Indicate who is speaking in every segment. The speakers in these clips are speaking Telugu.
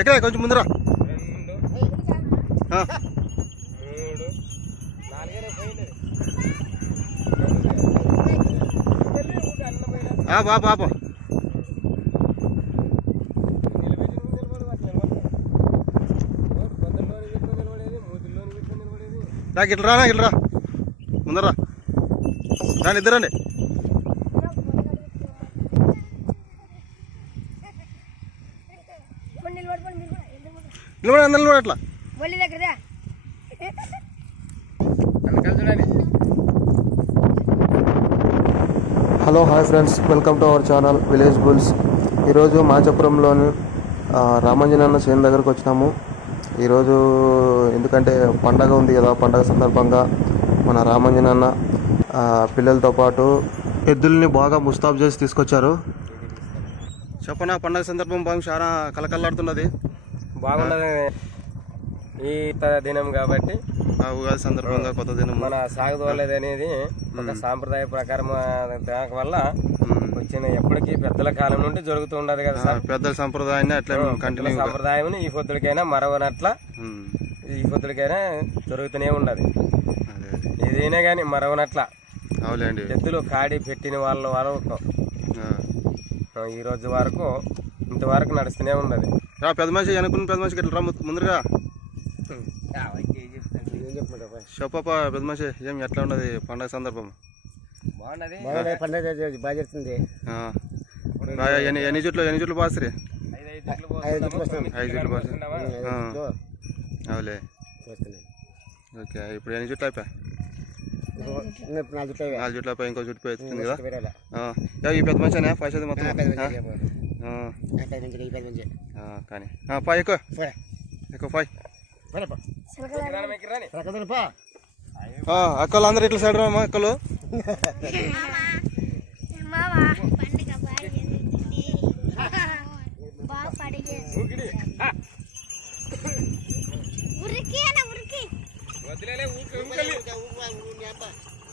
Speaker 1: ఎక్కడ కొంచెం ముందరా.
Speaker 2: రెండు
Speaker 1: ఆ,
Speaker 2: మూడు నాలుగైనా పోయింది
Speaker 1: ఆ, బా బాపా నాకు ఇట్లా రా. ఇట్లా రా. ముందరా దాని ఇద్దరండి నిలబడి అందరు నిలబడి అట్లా
Speaker 3: ఒళ్ళి దగ్గరదా?
Speaker 4: Hello hi friends. Welcome to our channel village bulls. ఈరోజు మాచపురంలోని ఆ, రామంజనన్న చేను దగ్గరకు వచ్చినాము. ఈరోజు ఎందుకంటే పండగ ఉంది కదా పండగ సందర్భంగా మన రామంజనన్న పిల్లలతో పాటు ఎద్దుల్ని బాగా ముస్తాబ్ చేసి తీసుకొచ్చారు.
Speaker 1: చెప్పనా పండగ సందర్భం బాగా చాలా కలకల్లాడుతున్నది
Speaker 2: బాగున్నది ఈ త- దినం కాబట్టి
Speaker 1: ఆ ఉగాది సందర్భంగా కొత్త దినం.
Speaker 2: మన సాగుదోలేదు అనేది ఒక సాంప్రదాయ ప్రకారం దాని వల్ల. వచ్చిన ఎప్పటికీ పెద్దల కాలం నుండి జరుగుతూ ఉండదు కదా సార్.
Speaker 1: పెద్దల సంప్రదాయాన్ని అట్లా కంటిన్యూ
Speaker 2: సంప్రదాయం ఈ పొద్దులకైనా మరవనట్ల ఈ పొద్దులకైనా జరుగుతూనే ఉండదు. ఏదైనా కానీ మరవనట్ల
Speaker 1: అవులేండి
Speaker 2: ఎద్దులు కాడి పెట్టిన వాళ్ళ వరకు ఈ రోజు వరకు ఇంతవరకు నడుస్తూనే ఉన్నది.
Speaker 1: రా పెద్ద మనిషి అనుకున్న పెద్ద మనిషికి ఇట్లా రా ము- ముందుగా చెప్పప్ప పెద్ద మనిషి ఏం ఎట్లా ఉన్నది పండగ సందర్భం?
Speaker 2: బాగున్నది.
Speaker 5: పండుగ బాగా జరుగుతుంది.
Speaker 1: ఎన్ని ఎన్ని జుట్లు ఎన్ని జుట్లు పాసిరి
Speaker 2: ఐదు ఐదు జుట్లు పోస్తున్నాము.
Speaker 1: ఐదు జుట్లు పాసి
Speaker 2: పోస్తున్నామా?
Speaker 1: ఆ. అవులే. ఓకే ఇప్పుడు ఎన్ని జుట్లు అయిపోయా
Speaker 5: నాలుగు
Speaker 1: జుట్లు అయిపోయి ఇంకో జుట్టు పోతుంది కదా? ఈ పెద్ద మనిషి అనే పైసది మొత్తం కానీ. పై ఎక్కువ. ఎక్కువ అక్కలు అందరు ఇట్లా సైడ్ రామా అక్కలు.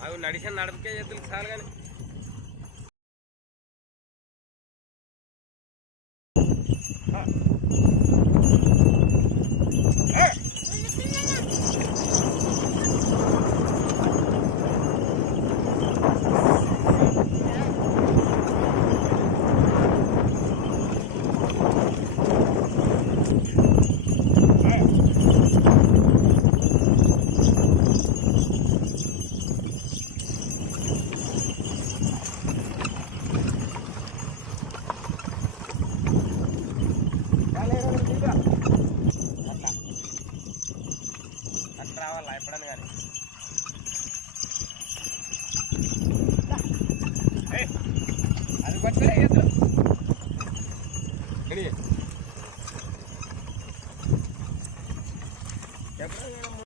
Speaker 2: అవి నడిచిన నడపకే ఎద్దులు చాలు కానీ. అట్లా రావాలా ఎప్పుడని కానీ అది పట్టే ఎద్దులు